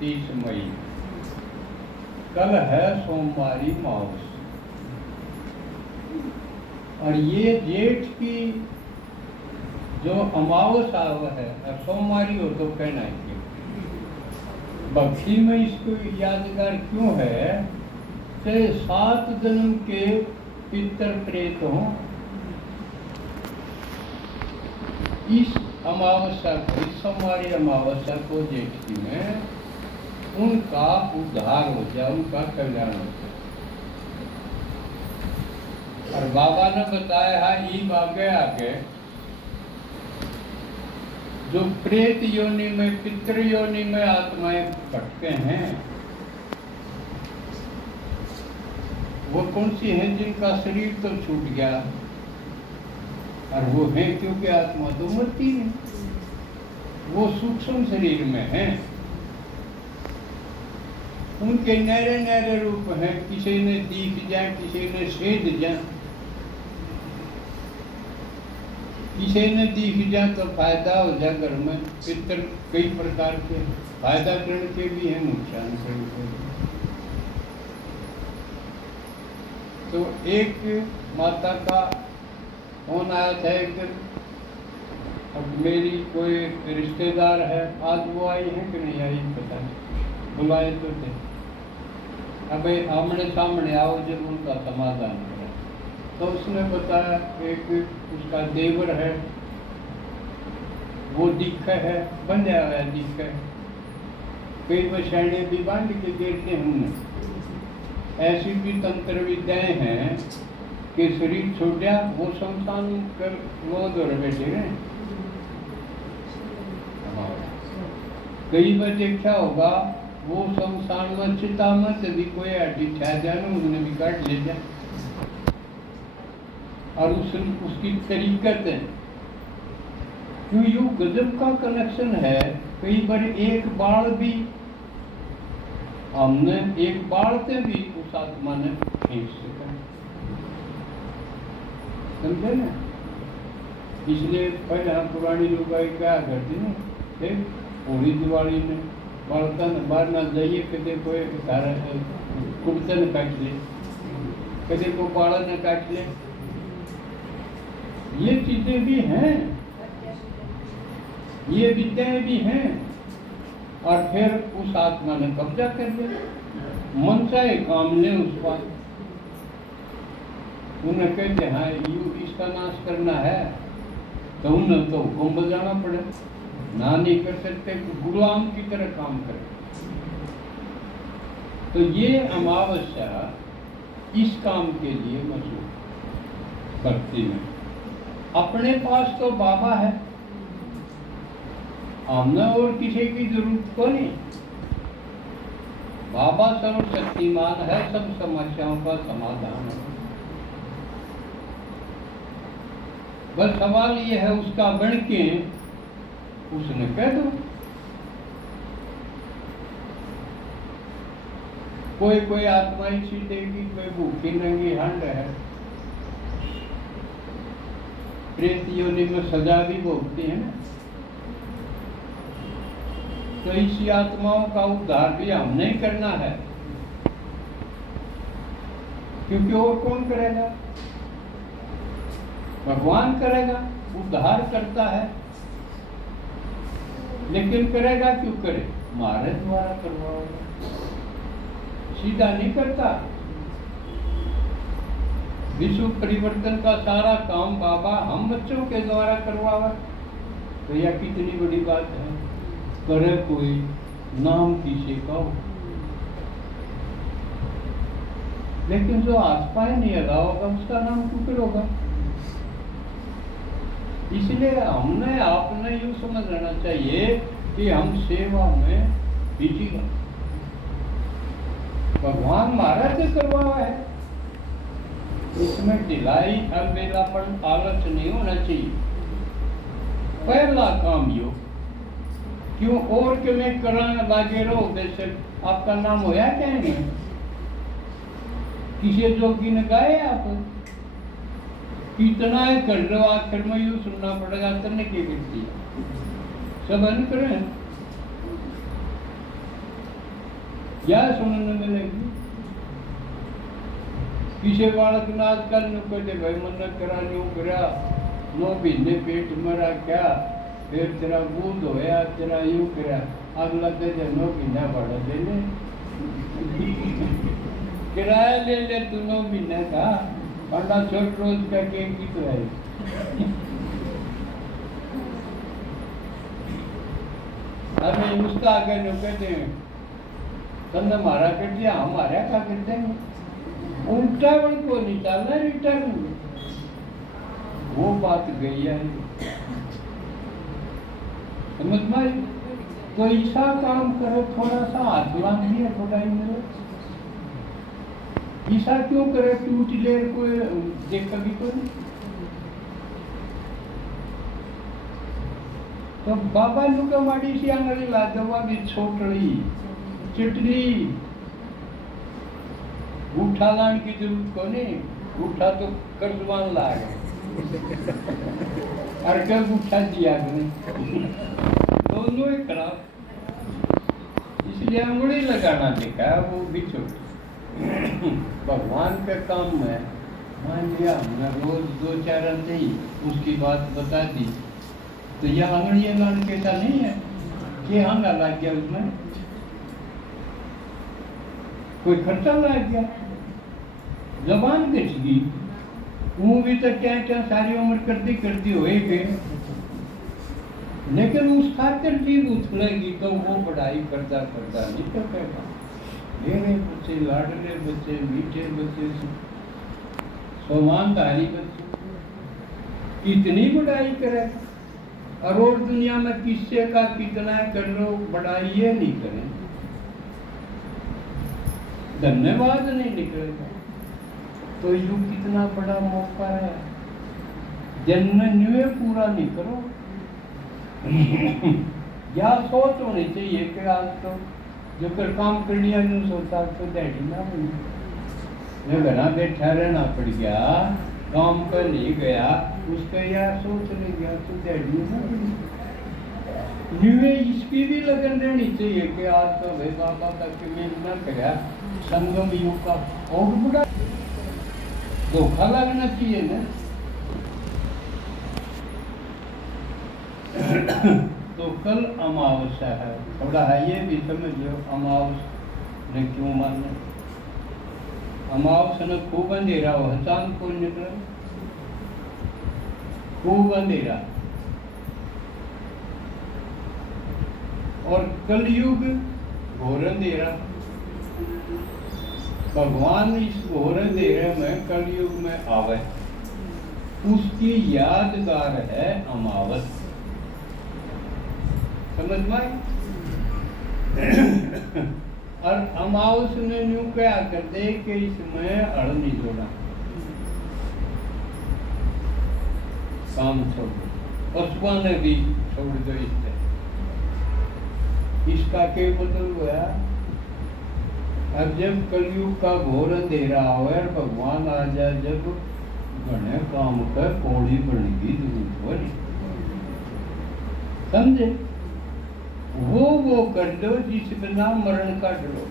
30 मई, कल है सोमवारी माउस, और ये जेठ की जो अमावस्या है, सोमवारी हो तो कहना है। भक्ति में इसको यादगार क्यों है कि 7 जन्म के पितर प्रेत हों, इस अमावस्या को, इस सोमवारी अमावस्या को जेठ में उनका उद्धार हो जाए, उनका कल्याण हो जाए। और बाबा ने बताया है ईब आगे आगे जो प्रेत योनि में, पितृ योनि में आत्माएं भटके हैं, वो कौन सी हैं जिनका शरीर तो छूट गया, और वो है क्योंकि आत्मा तो मरती है, वो सूक्ष्म शरीर में है, उनके नहरे नहरे रूप हैं, किसी ने दिख जाए, किसी ने सेध जाए, किसी ने दिख जाए तो फायदा हो जाए घर में। पितर कई प्रकार के फायदा करने के भी हैं, नुकसान करने के भी। तो एक माता का फोन आया था एक दिन, अब मेरी कोई रिश्तेदार है, आज वो आई है कि नहीं आई पता नहीं, बुलाए तो थे, अब आमने सामने आओ जब उनका समाधान करें। तो उसने बताया एक उसका देवर है, वो दिख है, बंधा हुआ दिख है, कई बछाने भी बांध के देते हमने, ऐसी भी तंत्र विद्याएं हैं कि शरीर छोटा वो शमशान कर मौत और बैठे हैं। कई बार देखा होगा वो शमशान में चिता में भी कोई हड्डी छा जाए, उन्होंने भी काट ले जाए, और उसकी तरीकत है क्यों, यू गजब का कनेक्शन है। कई बार एक बाल भी हमने, एक बाल से भी उस आत्मा ने खींच सका, समझे ना। इसलिए पहले हम पुरानी लोग क्या करते ना, होली दिवाली में बर्तन बाहर ना जाइए, कदे कोई कुर्तन काट ले, कदे को बाड़ा न काट ले, ये चीजें भी हैं, ये विद्याएं भी हैं, और फिर उस आत्मा ने कब्जा कर लिया, मन चाहे काम ले उस पर। उन्हें कहते हैं यू इसका नाश करना है तो उन्हें तो हुक्म बजाना पड़े, ना नहीं कर सकते, गुलाम की तरह काम करे। तो ये अमावस्या इस काम के लिए मशहूर भक्ति में। अपने पास तो बाबा है, हमने और किसी की जरूरत को नहीं, बाबा सर्वशक्तिमान है, सब समस्याओं का समाधान है। बस सवाल ये है उसका बन के उसने कह दो। कोई कोई आत्मा इसी देगी, कोई भूखी नंगी हंड है, प्रेत योनि में सजा भी भोगती है ना। तो इसी आत्माओं का उद्धार भी हमने ही करना है, क्योंकि और कौन करेगा, भगवान करेगा, उद्धार करता है, लेकिन करेगा क्यों करे, हमारे द्वारा करवाएगा, सीधा नहीं करता। विश्व परिवर्तन का सारा काम बाबा हम बच्चों के द्वारा करवावा, तो यह कितनी बड़ी बात है। करे कोई नाम किसी का हो, लेकिन जो हाथ पाए नहीं लगा होगा उसका नाम क्यों होगा। इसलिए हमने आपने यूं समझ लेना चाहिए कि हम सेवा में बिजी हैं, भगवान महाराज से करवावा है, इसमें ढिलाई अलबेलापन आलस नहीं होना चाहिए। पहला काम यो क्यों और के में कराने लागे रहो, बेशक आपका नाम होया क्या नहीं, किसी जोगी ने गाए आप कितना है कर लो, आखिर में यूं सुनना पड़ेगा करने की गिनती सब अन करें। क्या सुनने मिलेगी? किसी बालक ने आजकल नु कहते भाई मन करा यूं करा, 9 महीने पेट मरा क्या, फिर तेरा बूंद होया, तेरा यूं करा, अगला कहते 9 महीना भाड़ा दे ले, किराया ले ले तू 9 महीने का, वरना छोट रोज का केक की तो है। हमें उसका आगे नु कहते हैं तंद मारा कर दिया, हमारा क्या करते हैं, उल्टा बल को निकालना रिटर्न, वो बात गई है। समझ में? तो ऐसा काम करो, थोड़ा सा हाथ लाग दिया, थोड़ा ही मिले, ऐसा क्यों करे, टूट ले कोई देख कभी कोई। तो बाबा लुका माड़ी सी आंगली ला दवा भी छोटड़ी चिटली, उठा लाने की जरूरत को नहीं, उठा तो कर्जवान ला गए और कब उठा दिया दोनों ही खराब, इसलिए अंगुली लगाना देखा वो भी छोटी। भगवान के काम में मान लिया हमने रोज 2-4 अंडे ही उसकी बात बता दी, तो यह अंगड़ियां लाने के ऐसा नहीं है कि हंगा लग गया, उसमें कोई खर्चा लग गया, जबान बेच गई, वो भी तो क्या क्या सारी उम्र करती होए गए, लेकिन उस खातिर चीज उछलेगी तो वो पढ़ाई करता नहीं तो कहता मेरे बच्चे लाडले बच्चे, मीठे बच्चे, सोमानदारी बच्चे, कितनी पढ़ाई करे, और दुनिया में किससे का कितना कर लो, बढ़ाई ये नहीं करें, धन्यवाद नहीं निकलेगा, तो यू कितना बड़ा मौका है, जन्म पूरा नहीं करो। या सोच होनी चाहिए कि आज तो जो कर काम करनी है नहीं सोचा तो डैडी ना बनी, मैं घना बैठा रहना पड़ गया, काम पर नहीं गया, उसका यार सोच ले गया तो डैडी ना बनी। न्यूए इसकी भी लगन रहनी चाहिए कि आज तो भाई बाबा का कमेंट ना कराया, संगम युग का और बड़ा धोखा लगना चाहिए ना। तो कल अमावस्या है, थोड़ा है ये भी समझ लो अमावस ने क्यों माना, अमावस ने खूब अंधेरा हो, चांद को निकला खूब अंधेरा, और कलयुग घोर अंधेरा, भगवान इस घोर अंधेरे में कलयुग में आवे, उसकी यादगार है अमावस, समझ में? और अमावस ने न्यू क्या कर दे कि इसमें अड़ नहीं जोड़ा, काम छोड़ दो, और सुबह ने भी छोड़ दो, इसका क्या मतलब हुआ? अब जब कलयुग का घोर अंधेरा हो और भगवान आ जाए, जब घने काम कर कौड़ी बनेगी जरूरत, समझे? वो कर दो जिस बिना मरण काट लो,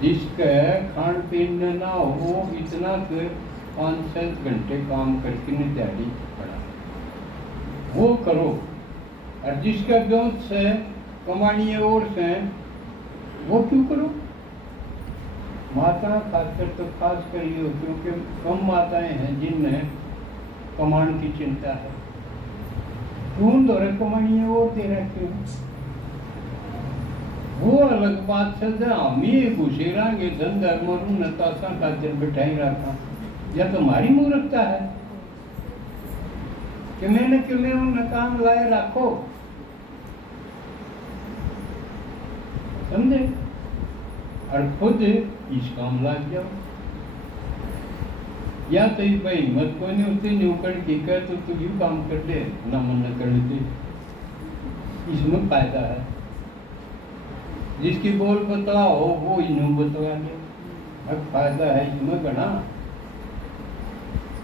जिसके खान पीन ना हो वो इतना कर 5-7 घंटे काम करके न दिहाड़ी पड़ा, वो करो, और जिसका ब्योत से कमानी और से वो क्यों करो? माता खासकर तो खास करिए, क्योंकि कम माताएं हैं जिनमें कमान की चिंता है, ढूंढ दो कमानी है वो तेरा क्यों, वो अलग बात से हम ही घुसे रहेंगे धन धर्म और नताशा खातिर बिठाई रखा, या तुम्हारी मूर्खता है कि मैंने क्यों नकाम लाए रखो, समझे? और खुद इस काम लग जाओ, या तो भाई हिम्मत कोई नहीं होती, नहीं उकड़ के कर तो तू यू काम कर दे ना मन न कर लेते, इसमें फायदा है, जिसकी बोल बताओ वो इन्हों बतवा दे, अब फायदा है इसमें घना,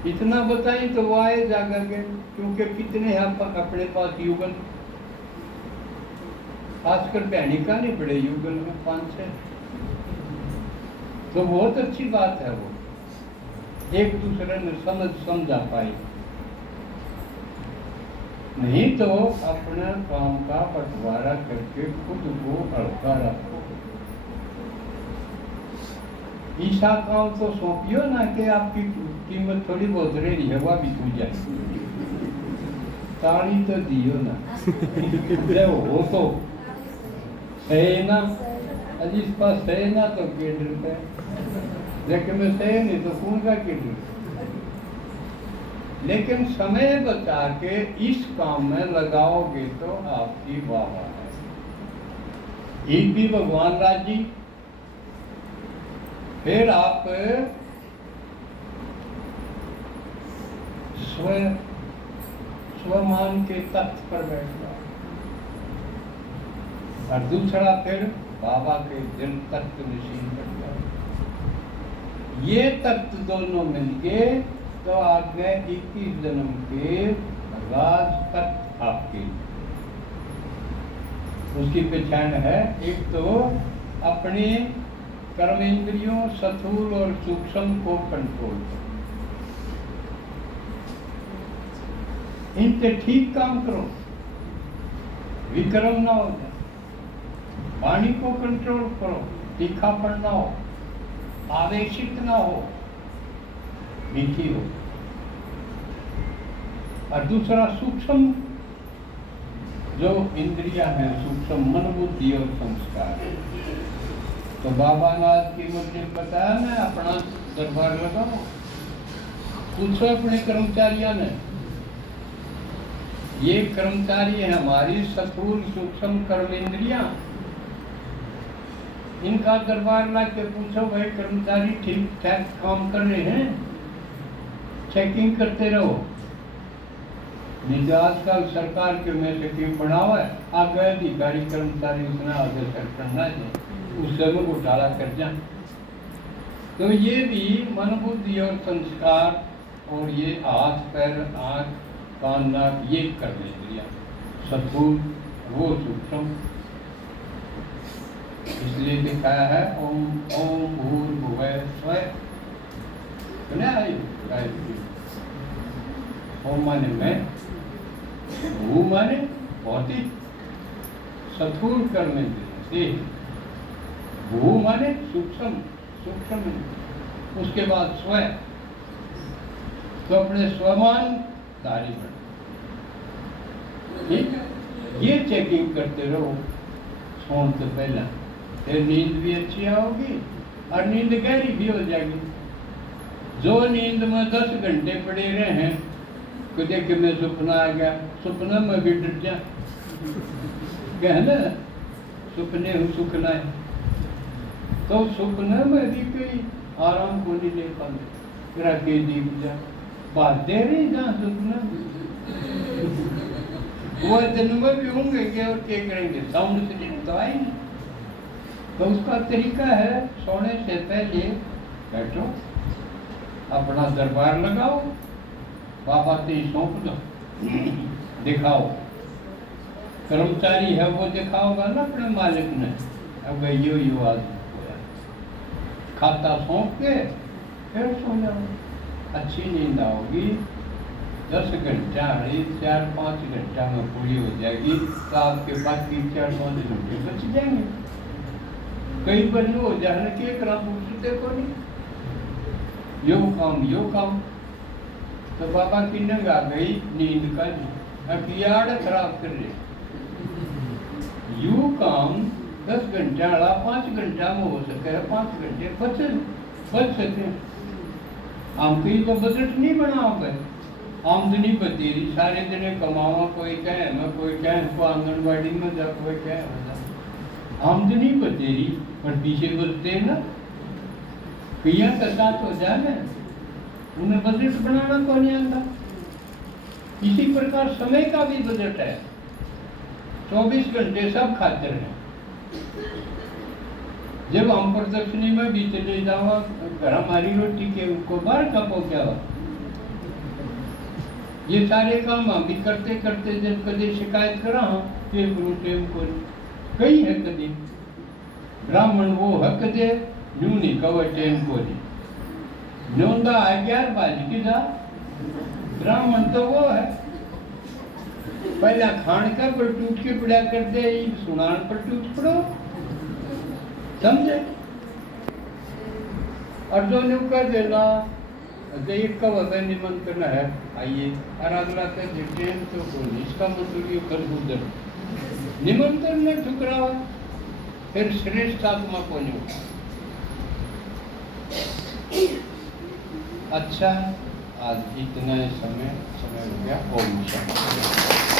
इतना बताई तो वो आए जाकर के, क्योंकि कितने आप अपने पास युगल खासकर बहनी का नहीं बड़े युगल में 5-6, तो बहुत अच्छी बात है वो, एक दूसरे ने समझा पाई। नहीं तो अपने काम का बंटवारा करके खुद को हल्का रखो। ईसा काम तो सौंपियो ना कि आपकी कीमत थोड़ी बहुत रही है, वह भी पूछ जाए, ताली तो दियो ना हो तो सही ना, अजी इस पास सही ना तो केंद्र पे, लेकिन मैं सही नहीं तो कौन का केंद्र। लेकिन समय बचा के इस काम में लगाओगे तो आपकी वाह है। एक भी भगवान राजी, फिर आप स्वमान के तख्त पर बैठ जाओ, और दूसरा फिर बाबा के दिल तख्त नशीन कर जाओ। ये तख्त दोनों मिलके तो आगे 21 जन्म के राज तक आपकी। उसकी पहचान है, एक तो अपने कर्मेंद्रियों स्थूल और सूक्ष्म को कंट्रोल करो, इनसे ठीक काम करो, विक्रम ना हो जाए। वाणी को कंट्रोल करो, तीखापन ना हो, आवेशित ना हो, मीठी हो। और दूसरा सूक्ष्म जो इंद्रियां हैं, सूक्ष्म मन, बुद्धि और संस्कार। तो बाबा ने आज की मुझे बताया, मैं अपना दरबार लगाओ, पूछो अपने कर्मचारियों ने, ये कर्मचारी है हमारी स्थूल सूक्ष्म कर्मेंद्रियां, इनका दरबार ला के पूछो, भाई कर्मचारी ठीक ठाक काम कर रहे हैं, चेकिंग करते रहो। नहीं आजकल सरकार के में से क्यों बनावा है, आगे अधिकारी कर्मचारी उसने आगे सर करना है, उससे में घोटाला कर जाए। तो ये भी मन बुद्धि और संस्कार, और ये हाथ पैर आँख कान नाक ये करने दिया स्थूल, वो सूक्ष्म। इसलिए दिखाया है ओम ओम भूर्भुवः स्वः, सुना है गायत्री। ओम माने मैं, भू माने भौतिक स्थूल करने से, भू माने सूक्ष्म सूक्ष्म, उसके बाद स्व, तो अपने स्वमान धारी बन। ठीक, ये चेकिंग करते रहो सोने से पहले, फिर नींद भी अच्छी आओगी और नींद गहरी भी हो जाएगी। जो नींद में 10 घंटे पड़े रहे हैं, कदे कि मैं सपना आ गया, सपना में भी डर जा, कहना सपने हो सुखना है, तो सपना में भी कोई आराम को नहीं ले पाते, राके दीप जा बात दे रही जहाँ सपना वो जन्म भी होंगे क्या और क्या करेंगे, साउंड से तो आएंगे। तो उसका तरीका है, सोने से पहले बैठो, अपना दरबार लगाओ, बाबा से सौंप दो, दिखाओ। कर्मचारी है वो दिखाओगा ना अपने मालिक ने, अब यो आज खाता सौंप के फिर सो जाओ, अच्छी नींद आओगी। 10 घंटा रही, 4-5 घंटा में पूरी हो जाएगी, तो आपके पास 3-4-5 घंटे बच जाएंगे। कई बार हो जाने के देखो नहीं, यो काम, तो बाबा की नंग आ गई नींद का, अखियाड़ खराब कर रहे। यू काम 10 घंटा वाला 5 घंटा में हो सके, 5 घंटे बच सके। हम कहीं तो बजट नहीं बनाओगे, आमदनी बतेरी सारे दिन कमावा, कोई कहे मैं, कोई कहे को आंगनबाड़ी में जा, कोई कहे आमदनी बतेरी, पर पीछे बचते ना कईया का साथ हो जाए, उन्हें बजट बनाना तो नहीं आता। इसी प्रकार समय का भी बजट है, 24 घंटे सब खातिर है। जब हम प्रदर्शनी में भी चले जाओ, घर हमारी रोटी के उनको बाहर का पहुंचा, ये सारे काम हम भी करते करते जब कभी शिकायत करा, टेम को कई है कदी ब्राह्मण वो हक दे न्यूनी कवच टेन कोरी न्योंदा 11 बाजी की जा ब्राह्मण तो वो है पहला खान का पर टूट के पड़ा कर दे सुनान पर टूट पड़ो समझे और जो न्यू कर देना एक कब अगर निमंत्रण है आइए और अगला कर ट्रेन तो कोई इसका मतलब ये कर गुजर निमंत्रण ने ठुकरावा फिर श्रेष्ठ आत्मा को नहीं अच्छा आज इतना समय हो गया ओम शांति।